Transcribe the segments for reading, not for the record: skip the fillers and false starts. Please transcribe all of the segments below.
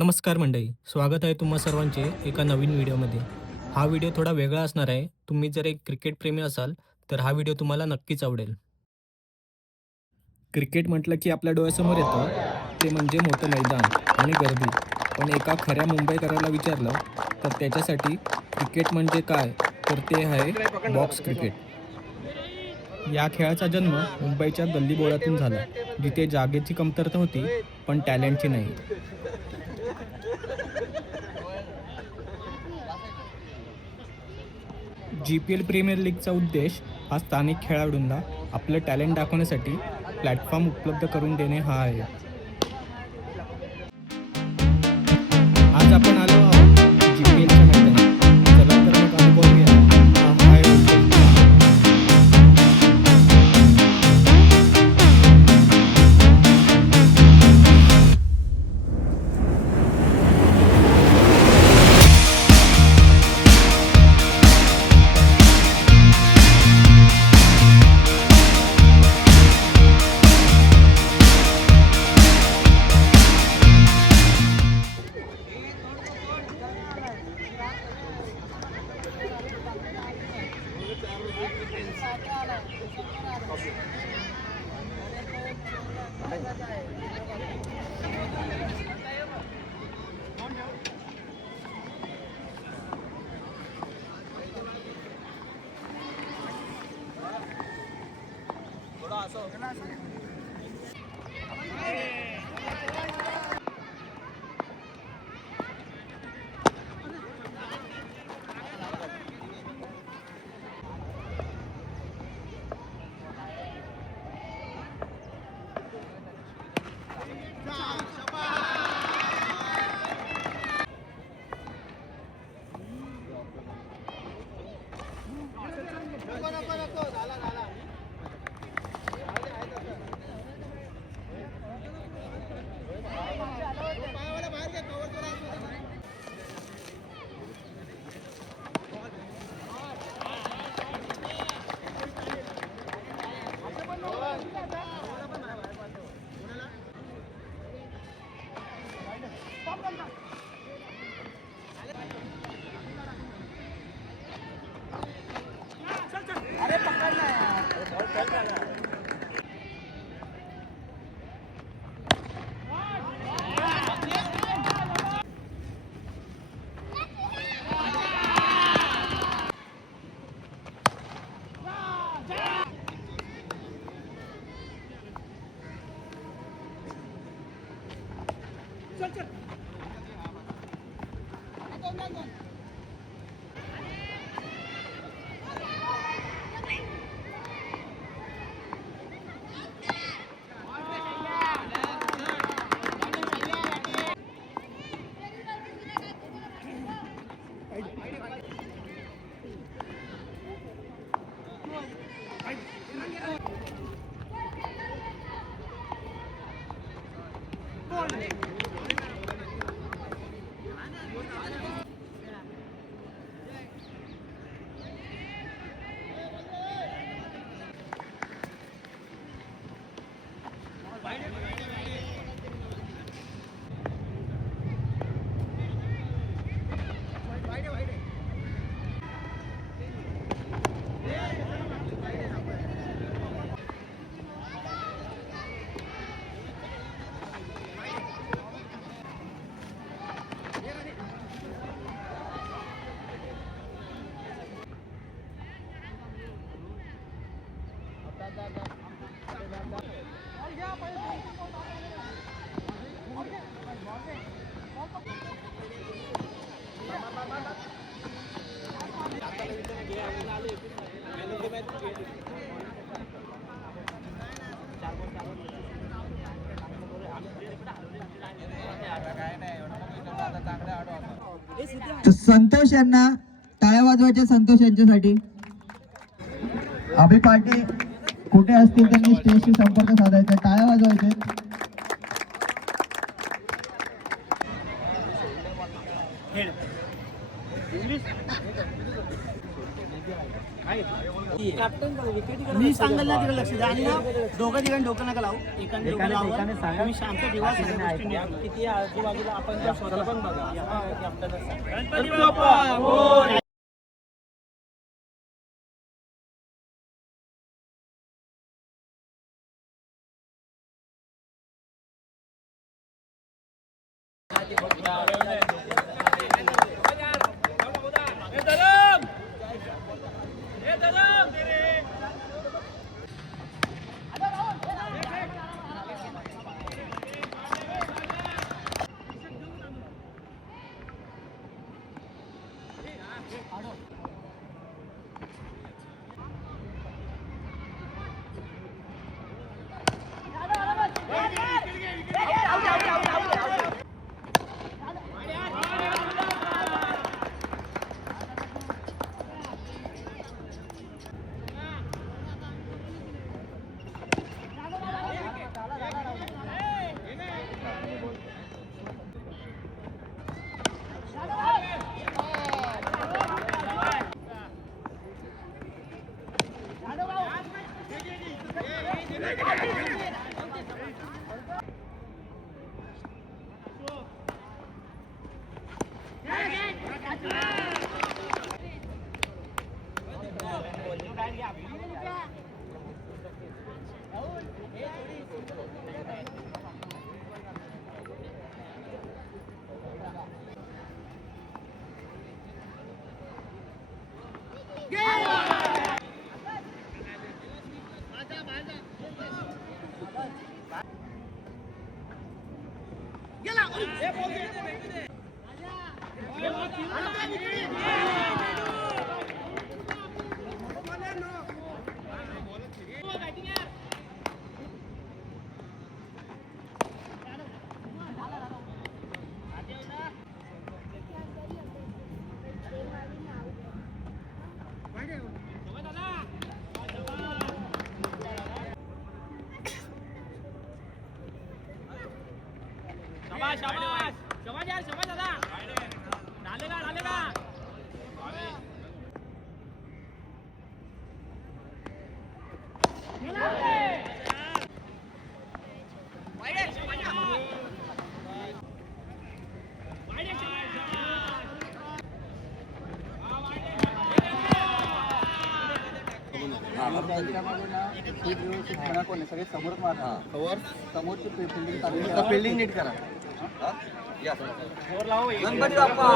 नमस्कार मंडळी, स्वागत आहे तुम्हा सर्वांचे एका नवीन व्हिडिओमध्ये. हा व्हिडिओ थोडा वेगळा असणार आहे. तुम्ही जर एक क्रिकेट प्रेमी असाल तर हा व्हिडिओ तुम्हाला नक्कीच आवडेल. क्रिकेट म्हटलं की आपल्या डोळ्यासमोर येतं ते म्हणजे मोठं मैदान आणि गर्दी. पण एका खऱ्या मुंबईकराला विचारलं तर त्याच्यासाठी क्रिकेट म्हणजे काय, तर ते आहे बॉक्स क्रिकेट. या खेळाचा जन्म मुंबईच्या गल्लीबोळातून झाला, जिथे जागेची कमतरता होती पण टॅलेंटची नाही. GPL प्रीमियर लीगचा उद्देश हा स्थानिक खेळाडूंना आपलं टॅलेंट दाखवण्यासाठी प्लॅटफॉर्म उपलब्ध करून देणे हा आहे. आज आपण आलो आहोत GPLच्या मैदानात. चला तर मग अनुभवूया हा हाय व्होल्टेज खेळ. तर संतोष यांना टाळ्या वाजवायच्या. संतोष यांच्यासाठी अभि पाटील कुठे असतील त्यांनी स्टेजशी संपर्क साधायचा, टाळ्या वाजवायचे. मी सांगेल ना तिकडे लक्ष द्या आणि ना दोघं ठिकाणी डोकं नका लावू एकाने डोकं लावू तुम्ही शांत ठेवा सगळ्या गोष्टी नीट करा. किती आजूबाजूला आपण जर स्वतः पण बघा की आपल्याला सगळे समोर मारा समोरची फिल्डिंग नीट करा. गणपती बाप्पा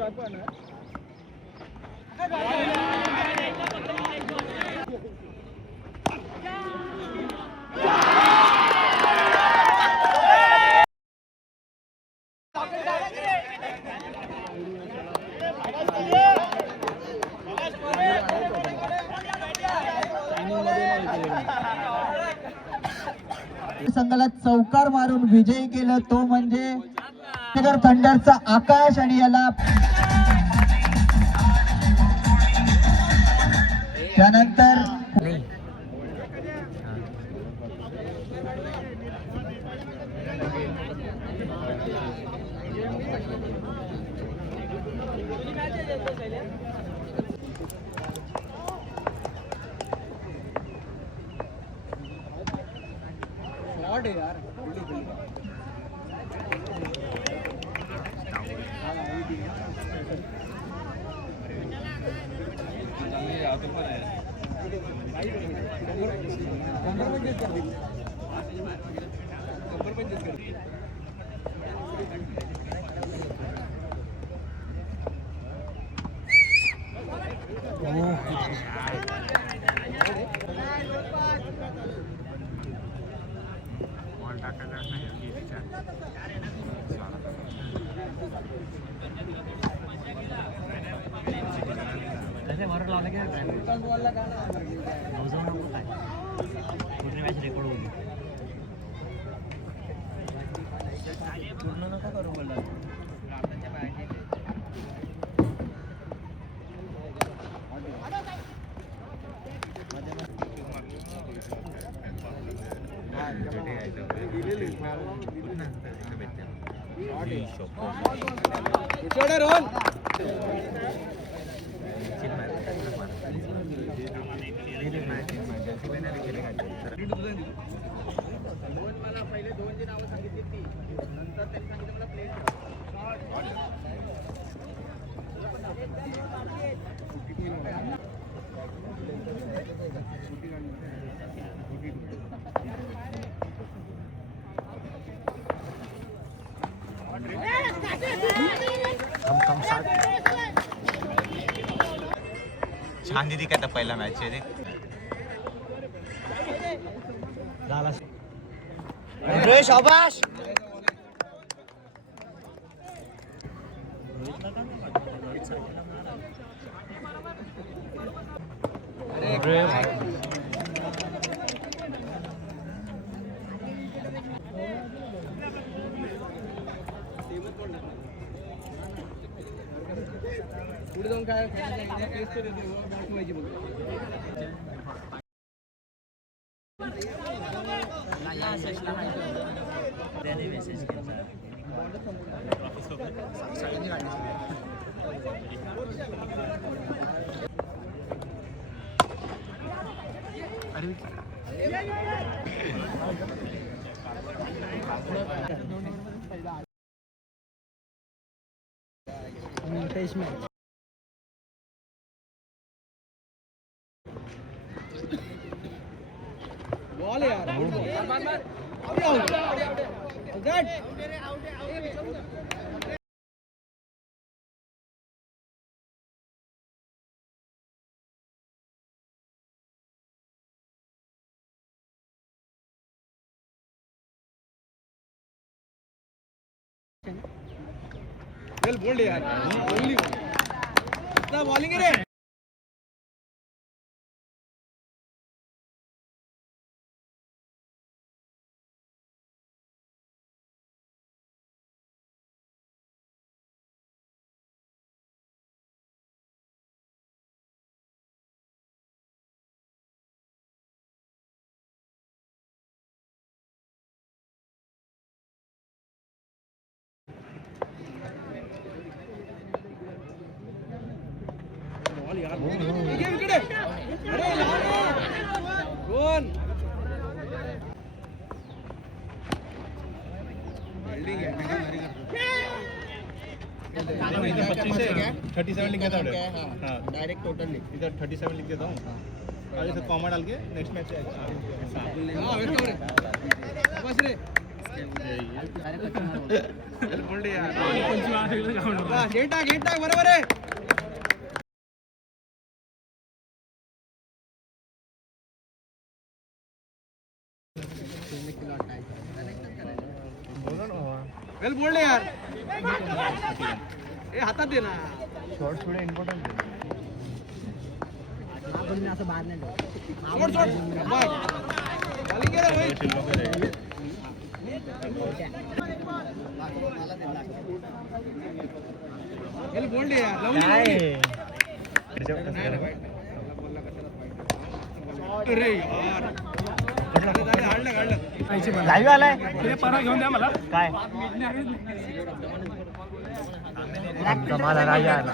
आपण संघाला चौकार मारून विजयी केलं तो म्हणजे थंडरचा आकाश आणि याला त्यानंतर छान दिदी काय पहिला मॅच आहे रे शाबाश पुढे जाऊन काय टेस्ट व्हायची बघ बॉल यार बोल यार बॉलिंग है रे कोण 37 लिख देता हूँ डायरेक्ट टोटल लिख इधर 37 लिख देता हूँ और इसे कॉमा डाल के नेक्स्ट मैच बरोबर आहे बोलले यार हे हातात दे ना आपण असं बाहेर नाही जाऊ. सोड सोड बघ. खाली गेला भाई बोलले यार लावून दे. अरे यार हाडलं लाईव्ह आलाय परा घेऊन द्या मला काय मला राजा आला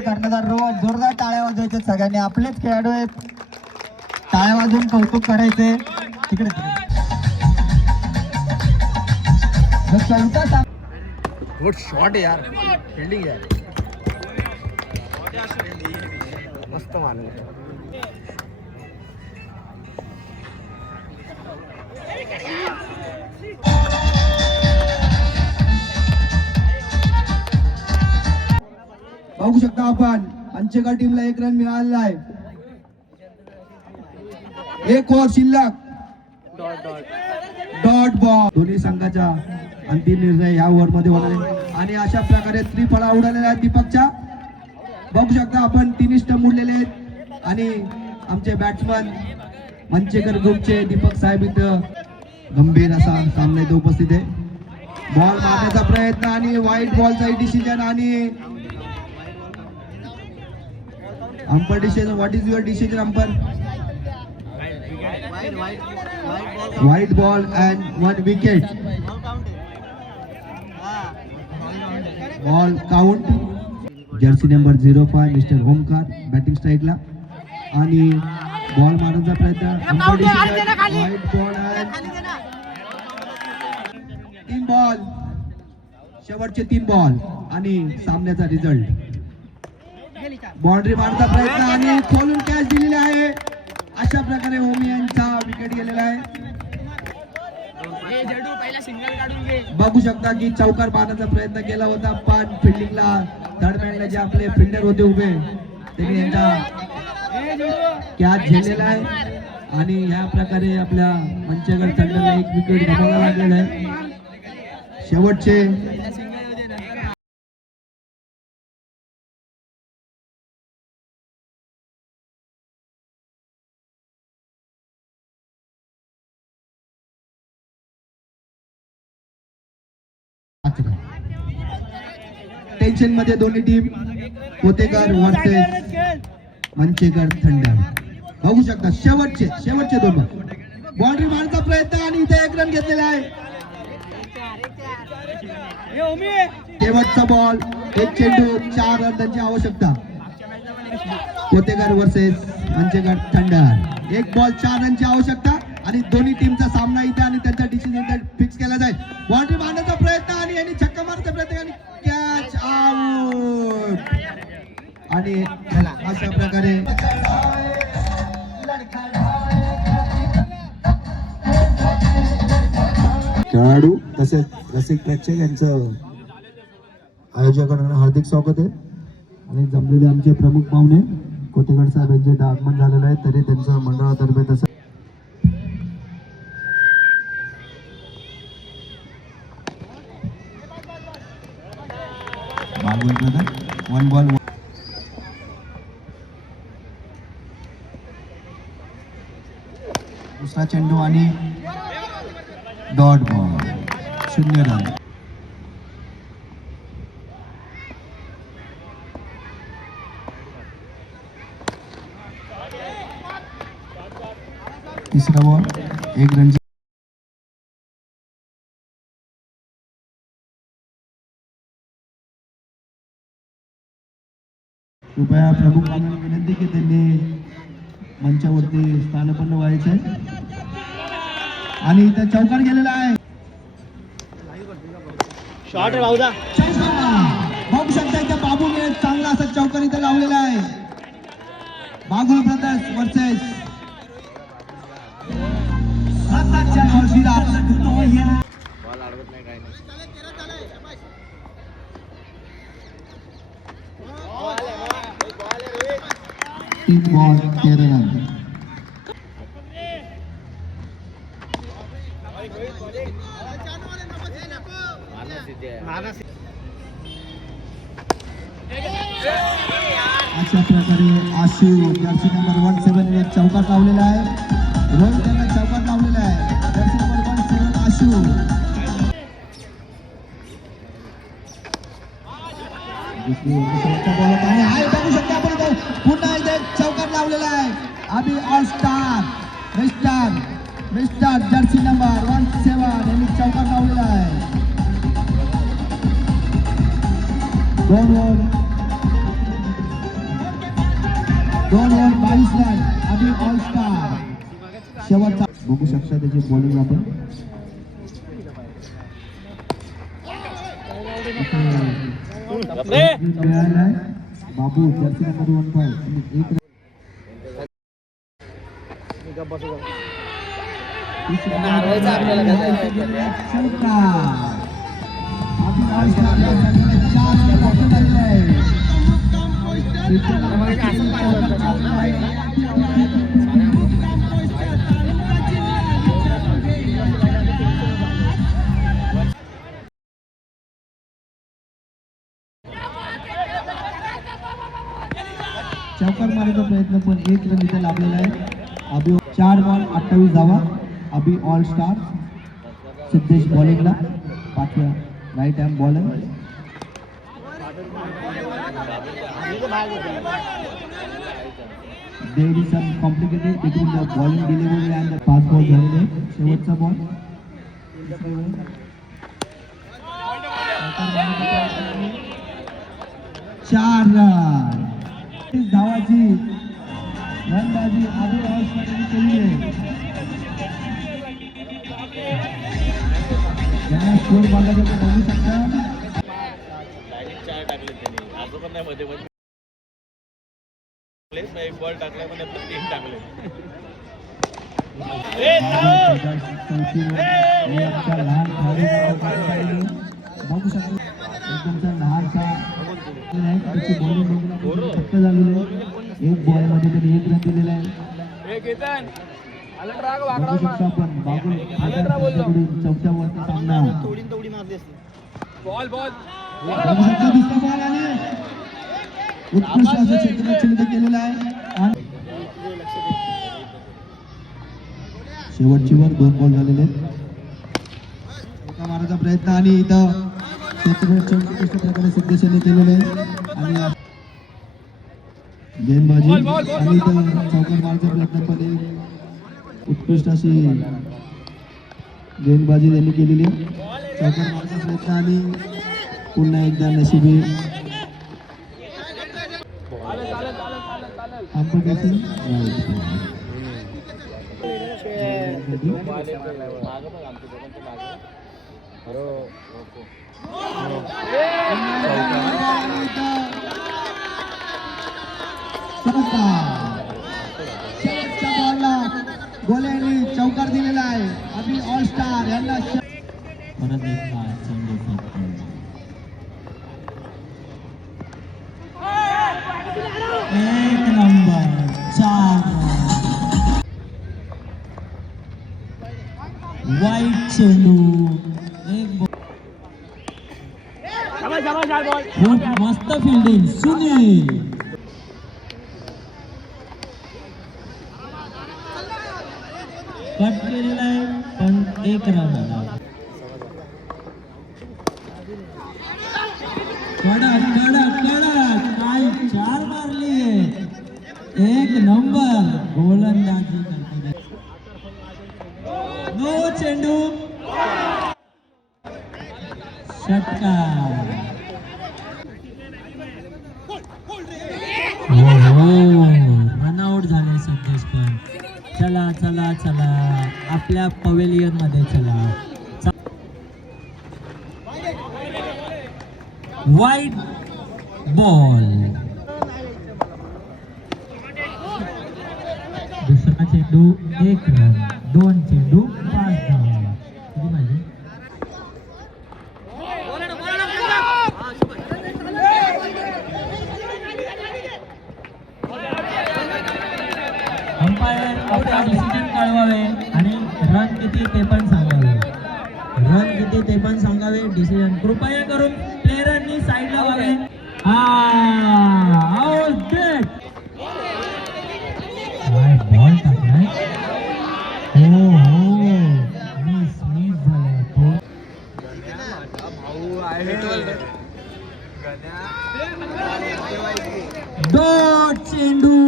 कर्णधार रोज जोरदार टाळ्या वाजवायच्या सगळ्यांनी. आपलेच खेळाडू आहेत, टाळ्या वाजवून कौतुक करायचे. तिकडे चौथा गुड शॉट यार फिल्डिंग यार मस्त मारलं बघू शकता आपण अंचेकर टीमला 1 रन मिळालेला आहे. एक ओव्हर शिल्लक. Dot ball. दोन्ही संघाचा अंतिम निर्णय या ओव्हर मध्ये होणार आहे आणि अशा प्रकारे त्रिफळा उडालेला आहे दीपकच्या. बघू शकता आपण 3 स्टंप उडलेले आहेत आणि आमचे बॅट्समन मंचेकर ग्रुपचे दीपक साहेब इथं गंभीर असा सामना इथे उपस्थित आहे. बॉल मारण्याचा प्रयत्न आणि वाईट बॉलचा डिसिजन आणि umpire decision. What is your decision umpire? Wide ball and 1 wicket. Ball count. Jersey number 05 mister Omkar batting स्ट्राईकला आणि बॉल मारण्याचा प्रयत्न. Umpire decision. Wide ball and 3 ball. शेवटचे 3 बॉल आणि सामन्याचा रिझल्ट. बाउंड्री मारण्याचा प्रयत्न आणि खोलून कॅच दिलेली आहे. अशा प्रकारे होमी यांचा विकेट गेलेला आहे. बघू शकता की चौकार मारण्याचा प्रयत्न केला होता पण फिल्डिंगला थर्ड जे आपले फिल्डर होते उभे त्यांनी यांचा कॅच झेललेला आहे आणि या प्रकारे आपल्या मंचेकर संघाला 1 विकेट गमवायला लागलेला आहे. शेवटचे टेन्शन मध्ये दोन्ही team Kotekar versus Manchekar thunder. बघू शकता शेवटचे 2 बॉल. बाउंड्री मारण्याचा प्रयत्न आणि इथे 1 रन घेतलेला आहे. शेवटचा बॉल 1 चेंडू 4 रनची आवश्यकता. Kotekar versus Manchekar thunder. 1 ball 4 रनची आवश्यकता आणि दोन्ही टीमचा सामना इथे आणि त्यांचा डिसिजन फिक्स केला जाईल. बाउंड्री मारण्याचा प्रयत्न आणि यांनी छक्का मारण्याचा प्रयत्न आणि कॅच आउट. आणि अशा प्रकारे खेळाडू तसेच रसिक प्रेक्षक यांचं आयोजकांना हार्दिक स्वागत आहे आणि जमलेले आमचे प्रमुख पाहुणे कोतेकर साहेब यांचे आगमन झालेलं आहे तरी त्यांचं मंडळातर्फे तसं 1 बॉल. दुसरा चेंडू आणि डॉट बॉल. 0 रन. तिसरा बॉल 1 रन. कृपया प्रमुख पाहुण्यांना विनंती की त्यांनी मंचावरती स्थानपन्न व्हायचंय आणि इथं चौकार गेलेला आहे. शॉट आहे भाऊदा. बघू शकता इथं बाबूने चांगला असा चौकार इथं लावलेला आहे. Bagul brothers versus 3 ball 13 run. अशा प्रकारे आशू जर्सी नंबर 17 चौकात लावलेला आहे. रोहित यांना चौकात लावलेला आहे. Jersey number 17 Ashu. शेवटचा बॉल होता आणि हाय बघू शकता आपण इथं पुन्हा एकदा एक चौकात लावलेला आहे. Abhi all star mister jersey number 17 यांनी चौकात लावलेला आहे. 2 over 22 run. Abhi all star शेवटचा बघू शकता त्याची बॉलिंग आपण. बाबू जर्सी नंबर 15 एक चौकार मारण्याचा प्रयत्न पण एक रन इथे लाभलेला आहे. अभि 4 बॉल 28 धावा. Abhi all star. सिद्धेश बॉलिंगला 5व्या right hand bowler. There is some complicated between the bowling delivery and the pass ball झालेले. शेवटचा बॉल 4 रन. धावाची रनबाजी अभि ऑल स्टारने केली आहे. त्यांना स्कोर बघायचं तर बघू शकता. एक बॉल टाकला पण 3 टाकले. बघू शकतो एकदमचा लहानसा त्याची बॉलिंग फक्त झालेली आहे. 1 बॉल मध्ये त्यांनी 1 रन दिलेला आहे. बघू शकतो आपण बाबू चौथ्या बॉलचा सामना. थोडी मारली असती. बघू शकतो दुसरा बॉल आणि उत्कृष्ट असं क्षेत्ररक्षण इथे केलेलं आहे. आणि शेवटची वर 2 बॉल झालेले आहेत. एका मारायचा प्रयत्न आणि इथं क्षेत्ररक्षण उत्कृष्ट प्रकारे सिद्धेशाने केलेलं आहे. आणि गेंदबाजी आणि इथं चौकार मारायचा प्रयत्न पण एक उत्कृष्ट अशी गेंदबाजी त्यांनी केलेली आहे. चौकार मारायचा प्रयत्न आणि पुन्हा एकदा नशिबी गोल्यांनी चौकार दिलेला आहे. अभि ऑल स्टार यांना परत एक नंबर 4 वाईट चेंडू. खूप मस्त फिल्डिंग सुनील. कट केलेला आहे पण 1 रन आला. कडक काय 4 मारली आहे. 1 नंबर गोलंदाजी करते. नो चेंडू षटकार. रनआउट झाले सध्याच पण. चला आपल्या पवेलियन मध्ये चला. वाईट बॉल. दुसरा चेंडू 1 रन. 2 चेंडू 5 धावा. किती पाहिजे? अंपायर आपला डिसिजन कळवावे आणि रन किती ते पण सांगावे. रन किती ते पण सांगावे. डिसिजन कृपया करून प्लेयरांनी साईडला व्हावे. आउट डेट बॉल टाकलाय. हो मिस झालाय तो. डॉट चेंडू.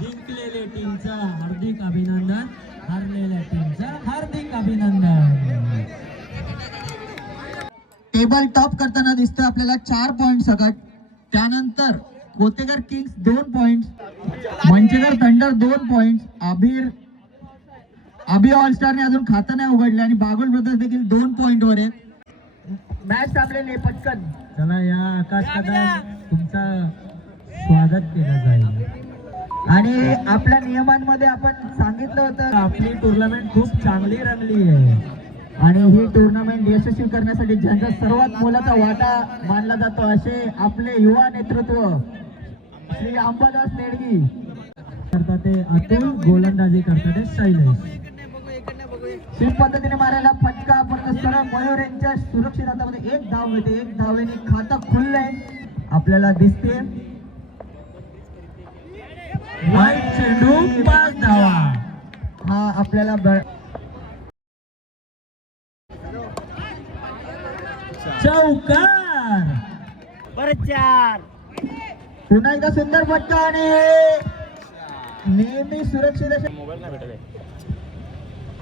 जिंकलेल्या टीमचा हार्दिक अभिनंदन. हारलेल्या टीमचा हार्दिक अभिनंदन. टेबल टॉप करताना दिसतोय आपल्याला 4 पॉइंट सकट. त्यानंतर Kotekar Kings 2 point, Manchekar thunder 2 point, अभि ऑलस्टारने अजून खातं नाही उघडले आणि बागुल ब्रदर्स देखील 2 पॉइंट वर आहेत. मॅच थांबलेली आहे पटकन. चला या आकाश कदम तुमचा स्वागत केलं जाईल. आणि आपल्या नियमांमध्ये आपण सांगितलं होतं आपली टुर्नामेंट खूप चांगली रंगली आहे आणि ही टुर्नामेंट यशस्वी करण्यासाठी ज्यांचा सर्वात मोलाचा वाटा मानला जातो असे आपले युवा नेतृत्व श्री अंबादास नेडगी करतात ते अतुल. गोलंदाजी करतात ते शैलेश. स्वीप पद्धतीने मारायला फटका परत सरळ मयूर यांच्या सुरक्षित हातामध्ये 1 धाव मिळते. 1 धावेने खातं खुललंय आपल्याला दिसते. वाईट चेंडू 5 धावा. हा आपल्याला चौकार. परत 4. पुन्हा एकदा सुंदर फटका आणि नेहमी सुरक्षित असे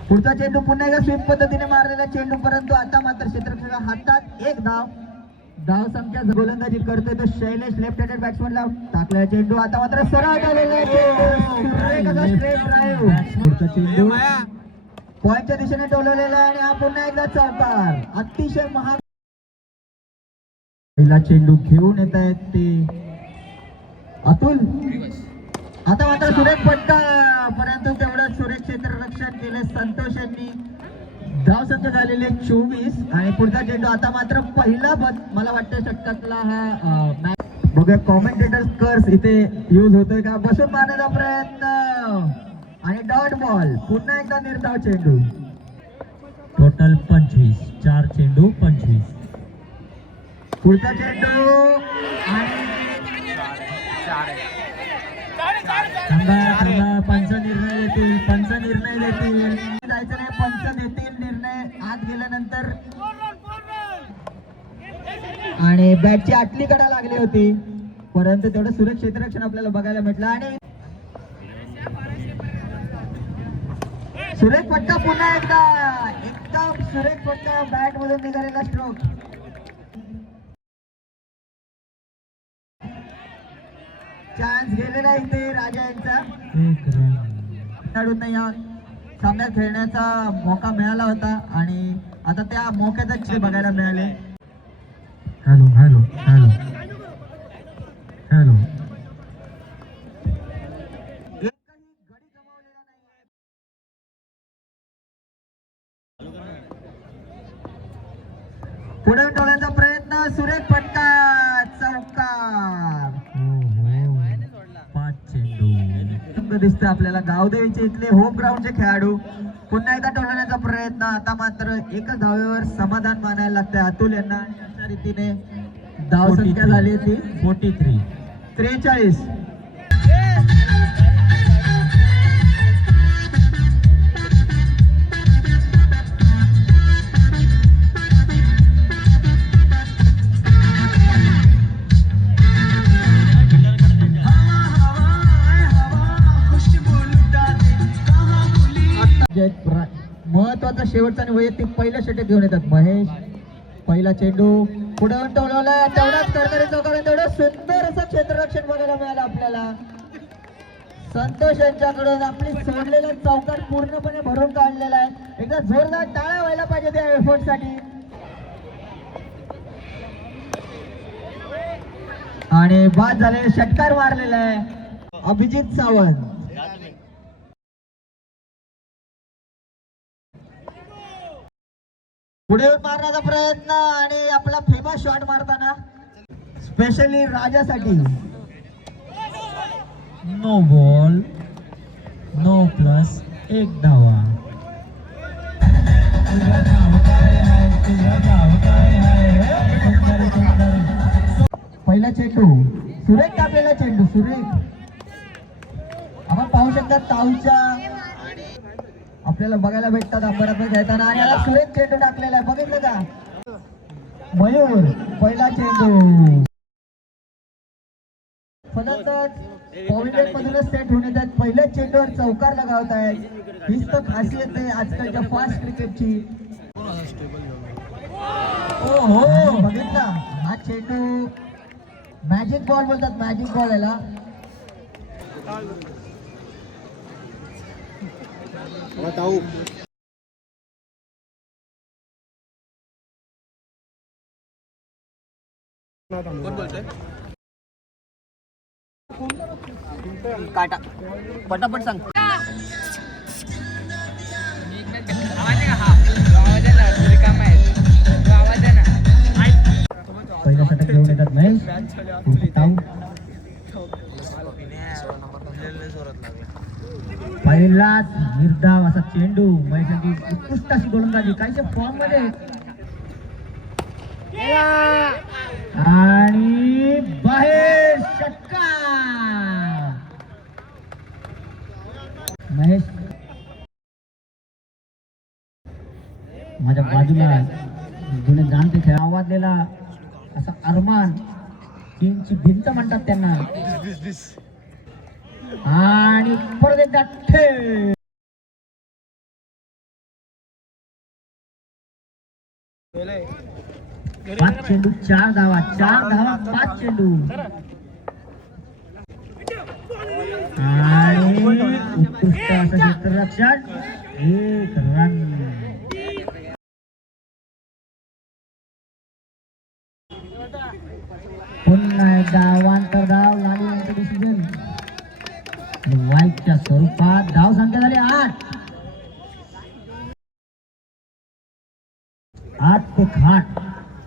पुढचा चेंडू पुन्हा एकदा स्वीप पद्धतीने मारलेला चेंडू, परंतु आता मात्र क्षेत्ररक्षका हातात 1 धाव. धाव संख्या गोलंदाजी करतोय तो शैलेश लेफ्ट हँडेड बॅट्समनला टाकलेला चेंडू आता मात्र सरळ झालेला स्ट्रेट ड्राईव्ह. पुढचा चेंडू पॉइंटच्या दिशेने टोलवलेला आणि हा पुन्हा एकदा चौकार. अतिशय महाग पहिला चेंडू घेऊन येत आहेत ते अतुल. आता मात्र सुरेख फटका, परंतु तेवढं सुरेख क्षेत्ररक्षण केले संतोष यांनी. धाव संख्या झालेले 24 आणि पुढचा चेंडू आता मात्र पहिला मला वाटतं षटकातला हा मॅच. बघूया कॉमेंटेटर कर्स इथे यूज होतोय का. बसून मारण्याचा प्रयत्न आणि डॉट बॉल. पुन्हा एकदा निर्धाव चेंडू. टोटल 25. 4 चेंडू 25. पुढचा चेंडू आणि पंच निर्णय देतील. पंच निर्णय देतील. जायचं नाही, पंच देतील निर्णय आत गेल्यानंतर. आणि बॅटची आटली कडा लागली होती, परंतु तेवढं सुरेख क्षेत्ररक्षण आपल्याला बघायला भेटलं आणि सुरेख फटका पुन्हा एकदा. एकदम सुरेख फटका बॅट मधून निघालेला स्ट्रोक. चान्स गेलेला इथे राजा यांचा. 1 रन. खेळाडूंना या सामन्यात खेळण्याचा मौका मिळाला होता आणि आता त्या मौक्याचा बघायला मिळाले. Hello hello hello hello. पुढे टोळ्याचा प्रयत्न, सुरेख फटका, चौकार. 5 चेंडू. दिसतं आपल्याला गावदेवीचे इथले होम ग्राउंडचे खेळाडू. पुन्हा एकदा टोलवण्याचा प्रयत्न. आता मात्र एकच धावेवर समाधान मानायला लागतंय अतुल यांना. अशा रीतीने धाव संख्या झाली होती 43. 43. महत्वाचा शेवटचा आणि वैयक्तिक पहिला षटक घेऊन येतात महेश. पहिला चेंडू पुढे टोलवला, तेवढाच करकरी चौकार. तेवढं सुंदर असं क्षेत्ररक्षण बघायला मिळालं आपल्याला. संतोष यांच्याकडून आपली सोडलेला चौकार पूर्णपणे भरून काढलेला आहे. एकदा जोरदार टाळ्या व्हायला पाहिजे त्या एफर्ट साठी. आणि बाद झाले, षटकार मारलेला आहे अभिजित सावंत. पुढे मारण्याचा प्रयत्न आणि आपला फेमस शॉट मारताना स्पेशली राजासाठी. नो बॉल, नो प्लस 1 धावा. पहिला चेंडू सुरेख कापलेला चेंडू सुरेख. आपण पाहू शकता ताऊच्या आपल्याला बघायला भेटतात अंबरात खेळताना. आणि याला सुरेख चेंडू टाकलेला आहे, बघितलं का? मयूर पहिला चेंडू पॉइंट मधूनच सेट होऊन येतात. पहिल्याच चेंडूवर चौकार लगावत आहेत. हीच तर खासियत आहे आजकालच्या फास्ट क्रिकेटची. ओ हो बघितला हा चेंडू. मॅजिक बॉल बोलतात, मॅजिक बॉल याला. काटा पटापट सांग. पहिला षटक घेऊन येतात महेश. पहिलाच निर्धाव असा चेंडू. महेशांची उत्कृष्ट अशी गोलंदाजी, काहीच्या फॉर्म मध्ये. आणि बाहेर षटकार. महेश माझ्या बाजूला जुने जाणते खेळ आवाजलेला असा अरमान, चीनची भिंत म्हणतात त्यांना. आणि परत एकदा खेळ. पाच चेंडू 4 धावा, 4 धावा 5 चेंडू. आणि उत्कृष्ट असं क्षेत्ररक्षण, 1 रन. पुन्हा एकदा अवांतर धाव लाली यांचं डिसिजन. वाईटच्या स्वरूपात धाव संख्या झाली 8. 8 ते 8.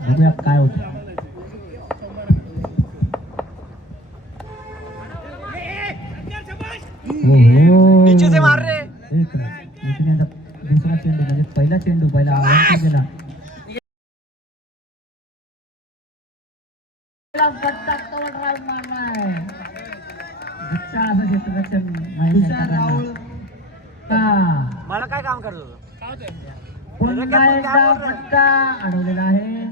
बघूया काय होत. नीचे मार रे. एक रन. नितीन दुसरा चेंडू म्हणजे पहिला चेंडू पहिला अवांतर गेला. मला काय काम करत होतं? पुन्हा एकदा फटका अडवलेला आहे.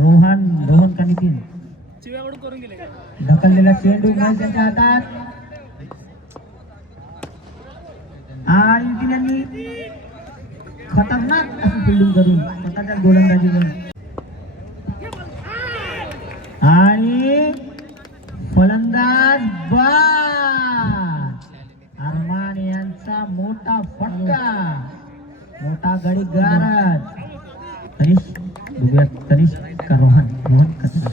रोहन का नितीन ढकललेला चेंडू महेश यांच्या हातात. आणि नितीन यांनी खतरनाक अशी फिल्डिंग करून स्वतःच्या गोलंदाजीवर. आणि फलंदाज बाद. अरमान यांचा मोठा फटका, मोठा गडी गारद. तनिष बघूया, तनिष का रोहन कसं.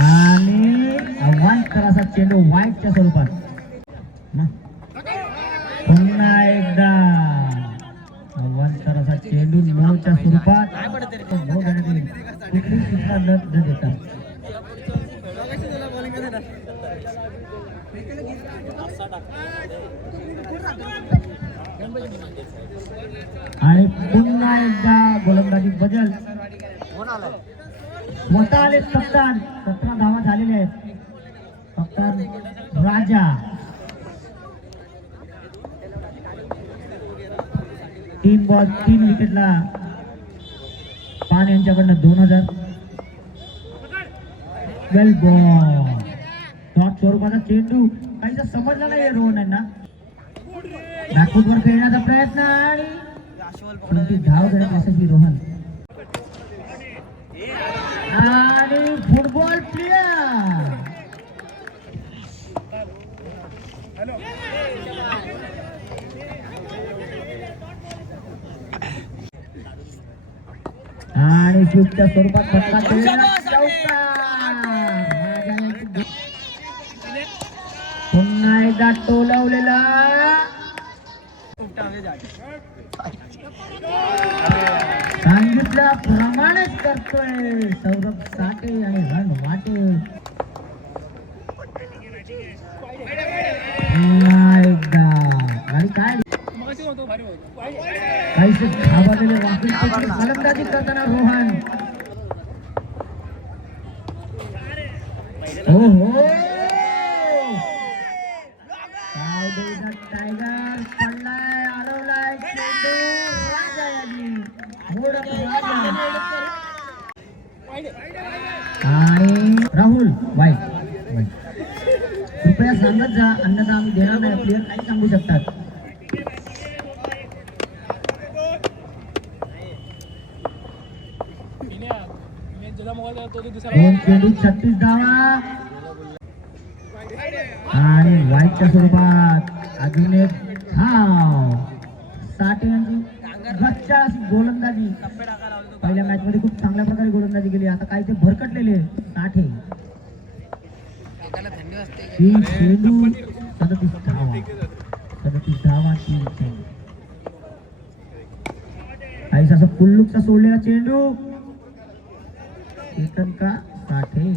आणि अवांतर असा चेंडू वाईटच्या स्वरूपात. पुन्हा एकदा अवांतर असा चेंडू 9च्या स्वरूपात. कुठली सूचना न देता आणि पुन्हा एकदा गोलंदाजी बदल. स्वतः आले कप्तान. 17 धावा झालेल्या आहेत. कप्तान राजा. 3 बॉल 3 विकेटला पान यांच्याकडनं 2000. वेल बॉल. डॉट स्वरूपाचा चेंडू काहीसा समजला नाही रोहन यांना. बॅकफुटवर खेळण्याचा प्रयत्न आणि कोणती धाव घेण्यात यशस्वी रोहन. आणि फुटबॉल प्लेयर. आणि स्विपच्या स्वरूपात फटका केलेला पुन्हा एकदा टोलवलेला. सांगितलं सांगितल्याप्रमाणेच करतोय सौरभ साठे आणि रन वाटे. पुन्हा एकदा आणि काय काहीसे घाबरलेले वाकडी फलंदाजी करताना रोहन. ओहो टायगर पडलाय अडवलाय चेंडू राजा यांनी मोडक राजा आणि राहुल वाईट. कृपया सांगत जा अन्यथा आम्ही देणार नाही. प्लेयर काही सांगू शकतात. दोन चेंडू 36 धावा आणि वाईटच्या स्वरूपात अजून एक धाव. साठे यांची गच्चा अशी गोलंदाजी. पहिल्या मॅच मध्ये खूप चांगल्या प्रकारे गोलंदाजी केली. आता काही ते भरकटलेले साठे. 3 चेंडू 37 धावा. 37 धावा 3 चेंडू. काहीसा असं कुल्लूकचा सोडलेला चेंडू केतन का साठे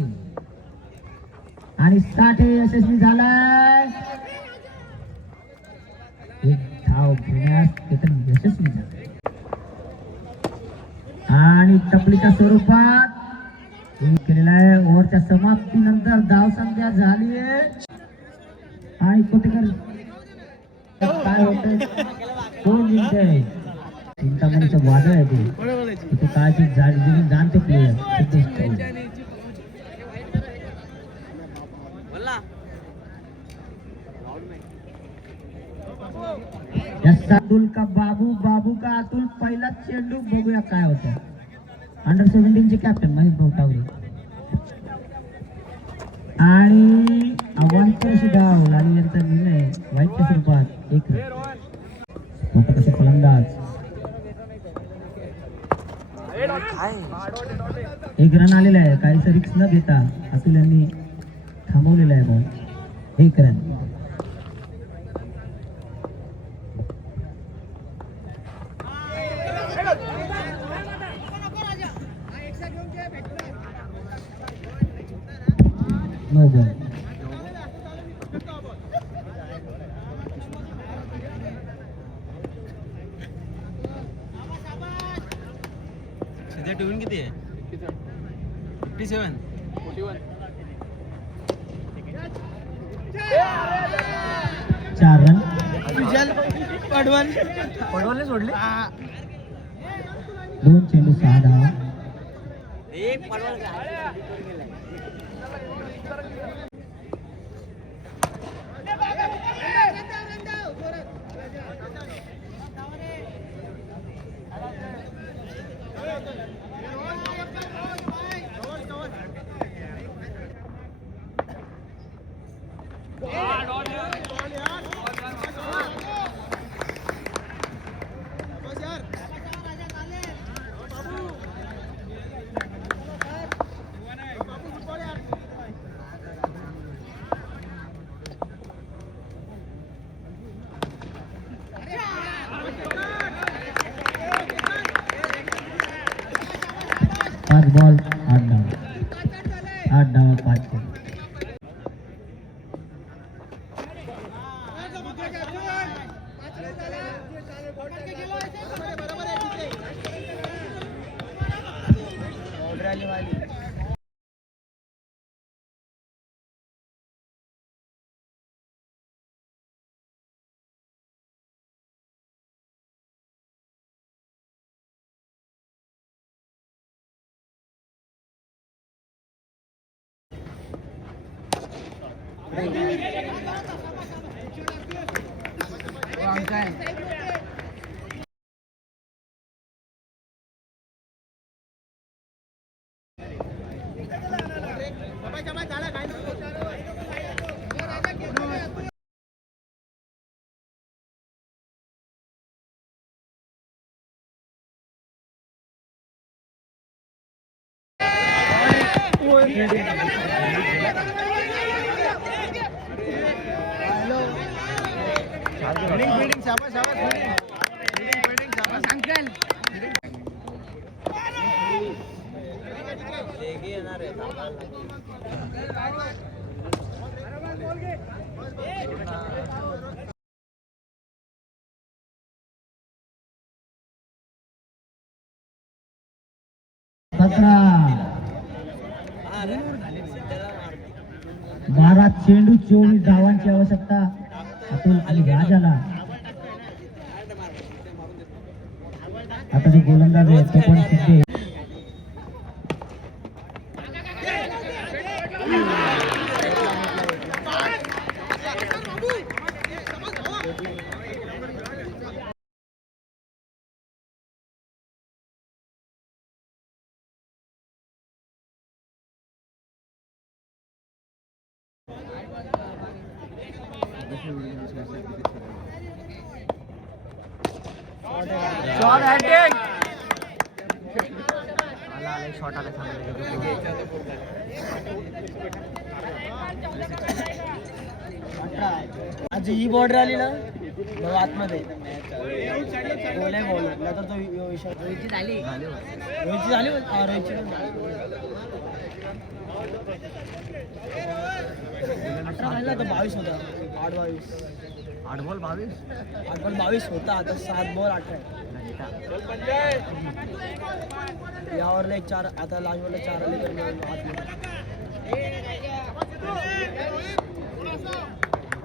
आणि साठे यशस्वी झालाय. एक धाव घेण्यास केतन यशस्वी झाले आणि टपलीच्या स्वरूपात हे केलेला आहे. ओव्हरच्या समाप्तीनंतर धाव संख्या झाली आहे आणि कोटेकर काय होतंय कोण जिंकतंय. चिंतामणीचं वादळ आहे ते काळजी जाणते प्लेयर. अतुल का बाबू, बाबू का अतुल. पहिला चेंडू बघूया काय होतं. अंडर 17 चे कॅप्टन महेश भाऊ आणि आव्हानपर डाव लाली यांचा निर्णय वाईटच्या स्वरूपात. एक आता कसे फलंदाज एक रन आलेला आहे. काहीच रिक्स न घेता अतुल यांनी थांबवलेला आहे बॉल. 1 रन. No ball. सध्या टिवून किती आहे? 57 41. 4 रन. पडवलने सोडले. 2 चेंडू 6 धावा. एक पडवल पाच बॉल 8 धावा. 8 धावा 5 चेंडू. बिल्डिंग शाबाश शाबाश बिल्डिंग बिल्डिंग शाबाश अंकल सतरा 12 चेंडू 24 धावांची आवश्यकता अतुल आणि राजाला. आता जो गोलंदाज आहे तो पण सिद्धे. शॉट हॅटिंग. आज ही बॉर्डर आली ना मग आतमध्ये गोल आहे बॉल नाही तर तो रोहितची झाली रोहितची 18 राहिला तर 22 होता 8 बॉल 22 होता आता 7 बॉल 18 यावर एक 4 आता लास्ट बॉलला 4 आले तर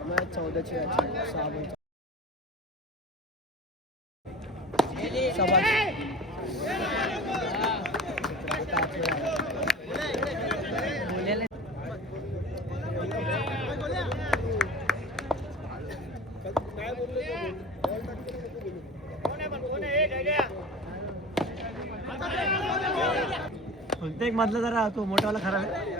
मॅच 14ची 6 बॉल एक मधला जरा तो मोठावाला खराब आहे.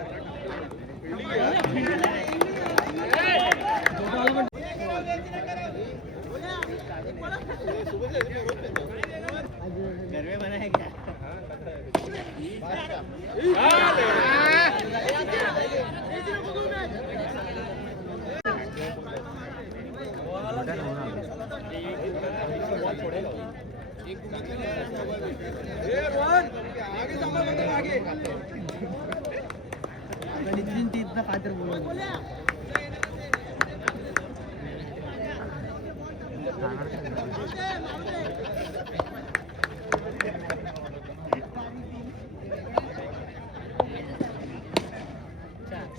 इतना कातर बोल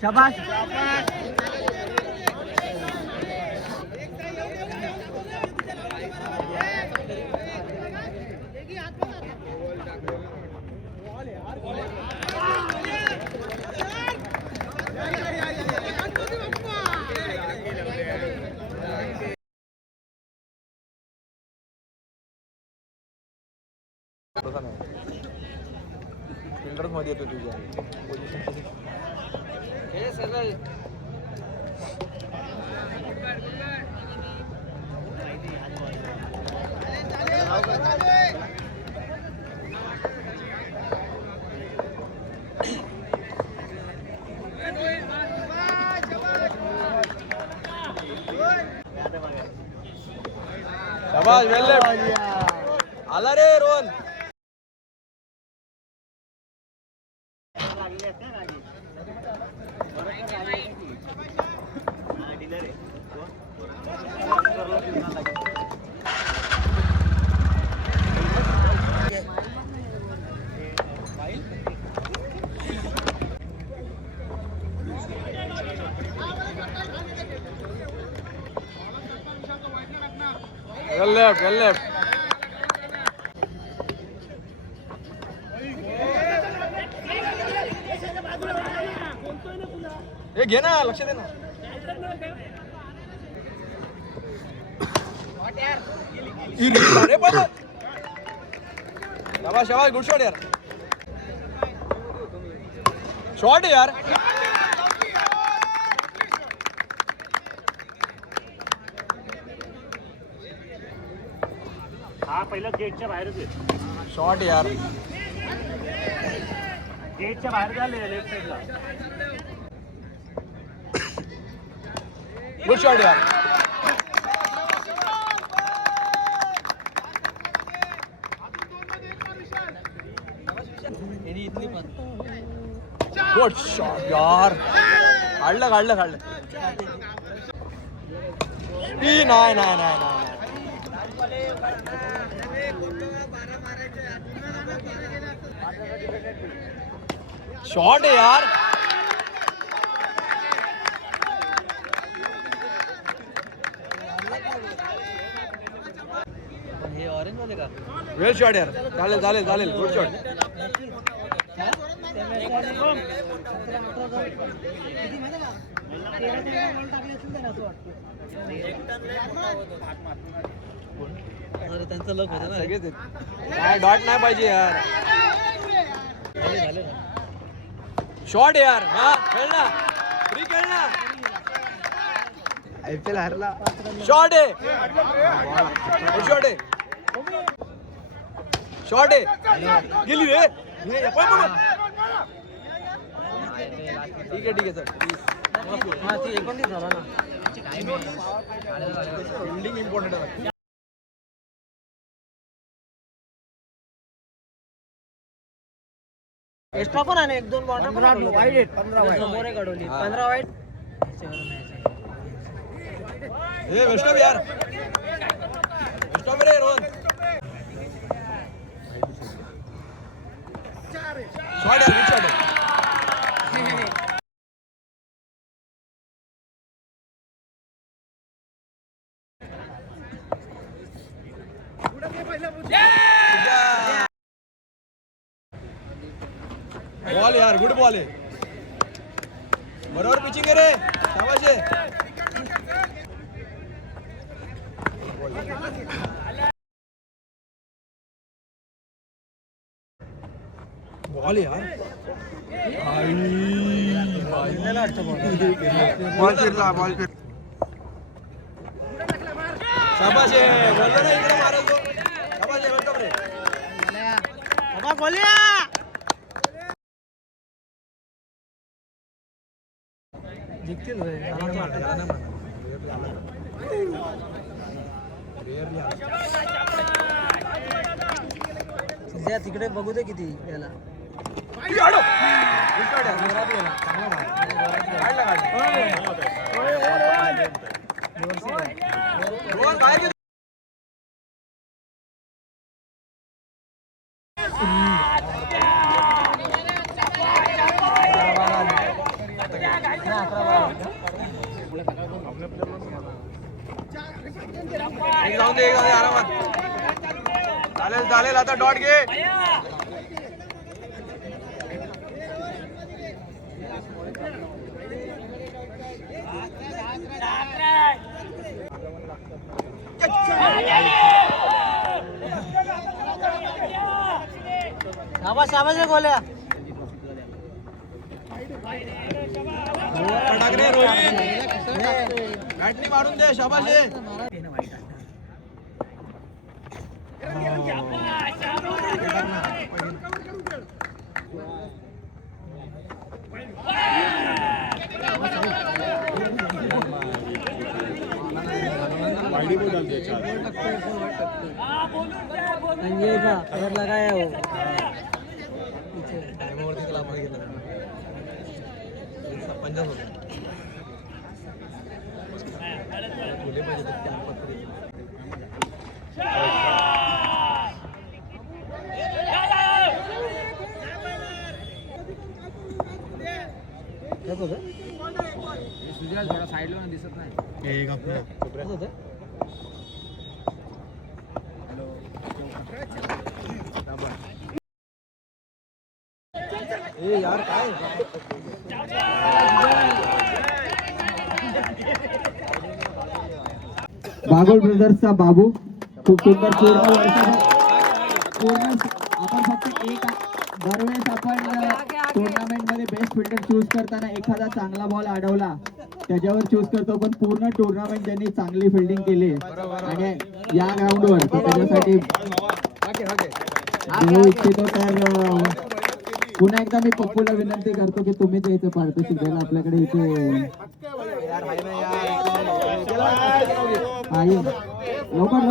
शाबाश. फिल्डर्स मध्ये येतो तुझ्या पोझिशन. हे सगळं शाबाश. वेल लेफ्ट. आला रे Rohan. Well left, well left. हे घे ना, लक्ष दे ना. अरे बाबा. शाबाश शाबाश, गुड शॉट यार. शॉट यार. हा पहिला गेटच्या बाहेरच आहे. शॉट यार. गेटच्या बाहेर झाले लेफ्ट साईडला. गुड शॉट यार. गुड शॉट यार. काढलं नाही नाही नाही नाही. शॉट आहे यार. हे ऑरेंज मध्ये का वेल शॉट यार. चालेल गुड शॉट. त्यांचं लक होतं ना सगळेच काय डॉट नाही पाहिजे यार. शॉट यार. हा खेळ ना फ्री खेळ ना. IPL हारला. शॉट आहे. शॉट आहे गेली रे. ठीक आहे सर. ती 29 झाला ना. फिल्डिंग इम्पॉर्टंट आहे. एक्स्ट्रा पण आहे 1-2 बॉल वाईट 15 काढवली 15 वाईट. हे वेस्टॉप यार. वेस्टॉप रे रोहन. शॉट यार. Good shot. बॉल यार. गुड बॉल आहे. बरोबर पिचिंग आहे रे. शाबाश आहे. बॉल यार. बॉल फिरला. शाबाश आहे. बोलतो ना इकडे मारेल तो. शाबाश आहे. वेलकम रे. बाबा बोलिया जिंकतील रे. सध्या तिकडे बघू दे किती याला. जाऊन दे आरामात. चालेल आता डॉट घे. शाबाश रे गोल्या. टाक रे रोहित. बॅटनी मारून दे. शाबाश आहे. कवर लगाया वो. पंजाब थोडा साईडला दिसत नाही. यार काय बागुल ब्रदर्सचा बाबू खूप सुंदर पूर्ण आपण फक्त एक दरवेळेस आपण टुर्नामेंट मध्ये बेस्ट फिल्डर चूज करताना एखादा चांगला बॉल अडवला त्याच्यावर चूज करतो, पण पूर्ण टुर्नामेंट त्यांनी चांगली फिल्डिंग केली आणि या ग्राउंडवर त्याच्यासाठी देऊ इच्छितो. तर पुन्हा एकदा मी पप्पूला विनंती करतो की तुम्हीच यायचं पार्टनरशिप द्यायला आपल्याकडे इथे. लवकर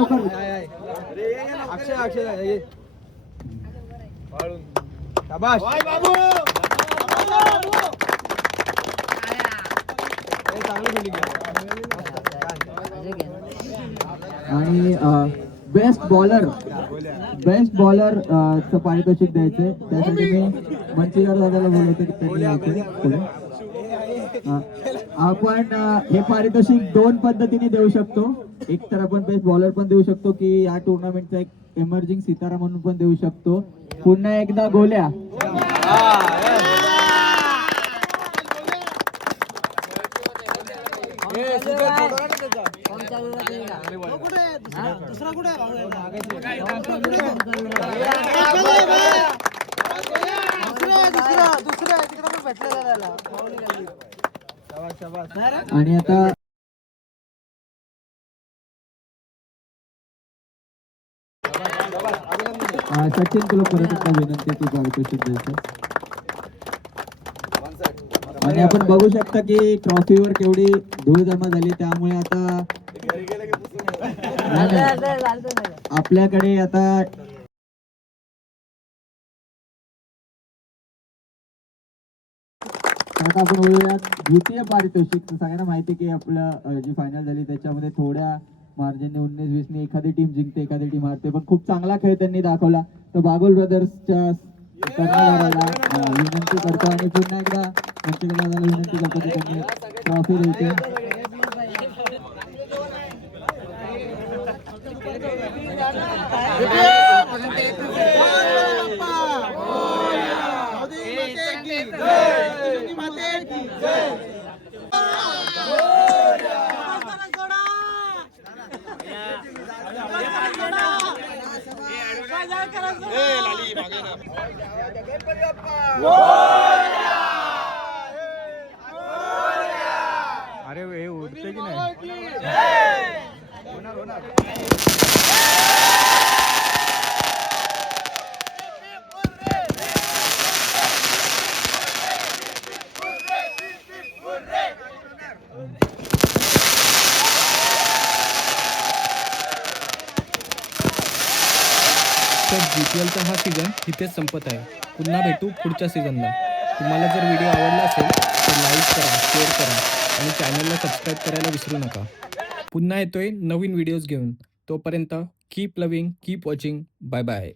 शाबाश. आणि बेस्ट बॉलर चं पारितोषिक द्यायचंय. त्यासाठी मी मंचीकर दादाला बोलवतो की त्यांनी यायचंय पुढे. आपण हे पारितोषिक दोन पद्धतीने देऊ शकतो. एक तर आपण बेस्ट बॉलर पण देऊ शकतो की या टुर्नामेंटचा एक एमर्जिंग सितारा म्हणून पण देऊ शकतो. पुन्हा एकदा गोल्या. दुसरा कुठे आणि आता सचिन तुला परत एकदा विनंती तू पारितोषिक द्यायचं. आणि आपण बघू शकता की ट्रॉफीवर केवढी धूळ जमा झाली. त्यामुळे आता आपल्याकडे आता आपण बोलूयात द्वितीय पारितोषिक. सगळ्यांना माहिती की आपलं जी फायनल झाली त्याच्यामध्ये थोड्या मार्जिनने 19-20 एखादी टीम जिंकते एखादी टीम हारते, पण खूप चांगला खेळ त्यांनी दाखवला. तर बागुल ब्रदर्सच्या कर्णधाराला विनंती करतो आणि पुन्हा एकदा मंचकदादाला विनंती करतो की त्यांनी ट्रॉफी द्यायची. अरे हे उडते की नाही. तर GPLचा हा सीझन इथेच संपत आहे. पुन्हा भेटू पुढच्या सीझनला. तुम्हाला जर व्हिडिओ आवडला असेल तर लाईक करा, शेअर करा आणि चॅनलला सबस्क्राईब करायला विसरू नका. पुन्हा येतोय नवीन व्हिडिओज घेऊन. तोपर्यंत keep loving, keep watching. Bye bye.